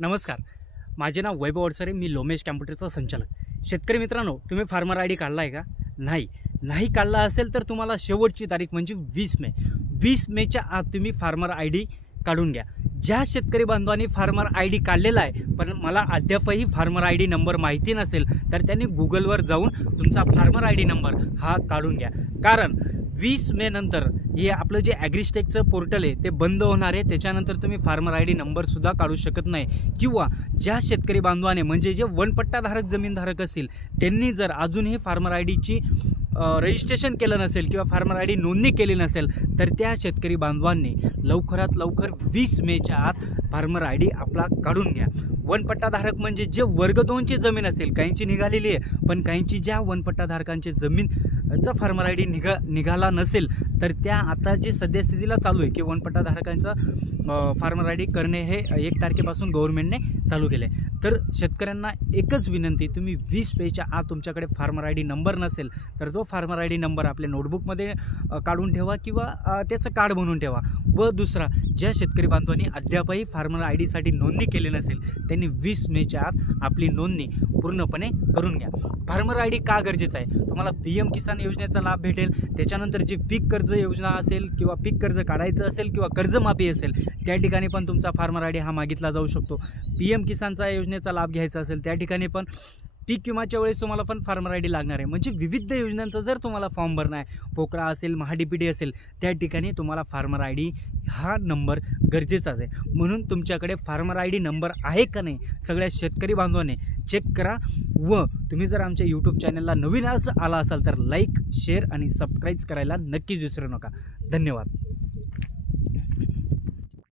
नमस्कार. माझे नाव वैभव अडसरे. मी लोमेश कॅम्प्युटरचा संचालक. शेतकरी मित्रांनो, तुम्ही फार्मर आय डी काढला आहे का? नाही काढला असेल तर तुम्हाला शेवटची तारीख म्हणजे 20 मे. 20 मेच्या आत तुम्ही फार्मर आय डी काढून घ्या. ज्या शेतकरी बांधवांनी फार्मर आय डी काढलेला आहे पण मला अद्यापही फार्मर आय डी नंबर माहिती नसेल तर त्यांनी गुगलवर जाऊन तुमचा फार्मर आय डी नंबर हा काढून घ्या. कारण 20 मे नंतर हे आपलं जे ॲग्रिस्टेकचं पोर्टल आहे ते बंद होणार आहे. त्याच्यानंतर तुम्ही फार्मर आय डी नंबरसुद्धा काढू शकत नाही. किंवा ज्या शेतकरी बांधवाने म्हणजे जे वनपट्टाधारक जमीनधारक असतील त्यांनी जर अजूनही फार्मर आय डीची रजिस्ट्रेशन केलं नसेल किंवा फार्मर आय डी नोंदणी केली नसेल तर त्या शेतकरी बांधवांनी लवकरात लवकर 20 मेच्या आत फार्मर आय डी आपला काढून घ्या. वनपट्टाधारक म्हणजे जे वर्ग 2ची जमीन असेल, काहींची निघालेली आहे पण काहींची ज्या वनपट्टाधारकांची जमीनचा फार्मर आय डी निघाला नसेल तर त्या आता जे सद्यस्थितीला चालू आहे की वनपट्टाधारकांचा फार्मर आय डी करणे हे 1 तारखेपासून गव्हर्नमेंटने चालू केले. तर शेतकऱ्यांना एकच विनंती, तुम्ही 20 मेच्या आत तुमच्याकडे फार्मर आय डी नंबर नसेल तर जो फार्मर आय डी नंबर आपल्या नोटबुकमध्ये काढून ठेवा किंवा त्याचं कार्ड बनवून ठेवा. व दुसरा, ज्या शेतकरी बांधवांनी अद्यापही फार्मर आय डीसाठी नोंदणी केली नसेल त्यांनी 20 मेच्या आत आपली नोंदणी पूर्णपणे करून घ्या. फार्मर आय डी का गरजेचं आहे? तुम्हाला PM किसान योजनेचा लाभ भेटेल. त्याच्यानंतर जी पीक कर्ज योजना असेल किंवा पीक कर्ज काढायचं असेल किंवा कर्जमाफी असेल त्या ठिकाणी पण तुमचा फार्मर आय डी हा मागितला जाऊ शकतो. PM किसानचा योजनेचा लाभ घ्यायचा असेल त्या ठिकाणी पण पीक विमाच्या वेळेस तुम्हाला पण फार्मर आय डी लागणार आहे. म्हणजे विविध योजनांचा जर तुम्हाला फॉर्म भरणं आहे, पोकरा असेल, महाडीपीडी असेल, त्या ठिकाणी तुम्हाला फार्मर आय डी हा नंबर गरजेचाच आहे. म्हणून तुमच्याकडे फार्मर आय डी नंबर आहे का नाही सगळ्या शेतकरी बांधवांनी चेक करा. व तुम्ही जर आमच्या यूट्यूब चॅनलला नवीन आला असाल तर लाईक, शेअर आणि सबस्क्राईब करायला नक्कीच विसरू नका. धन्यवाद.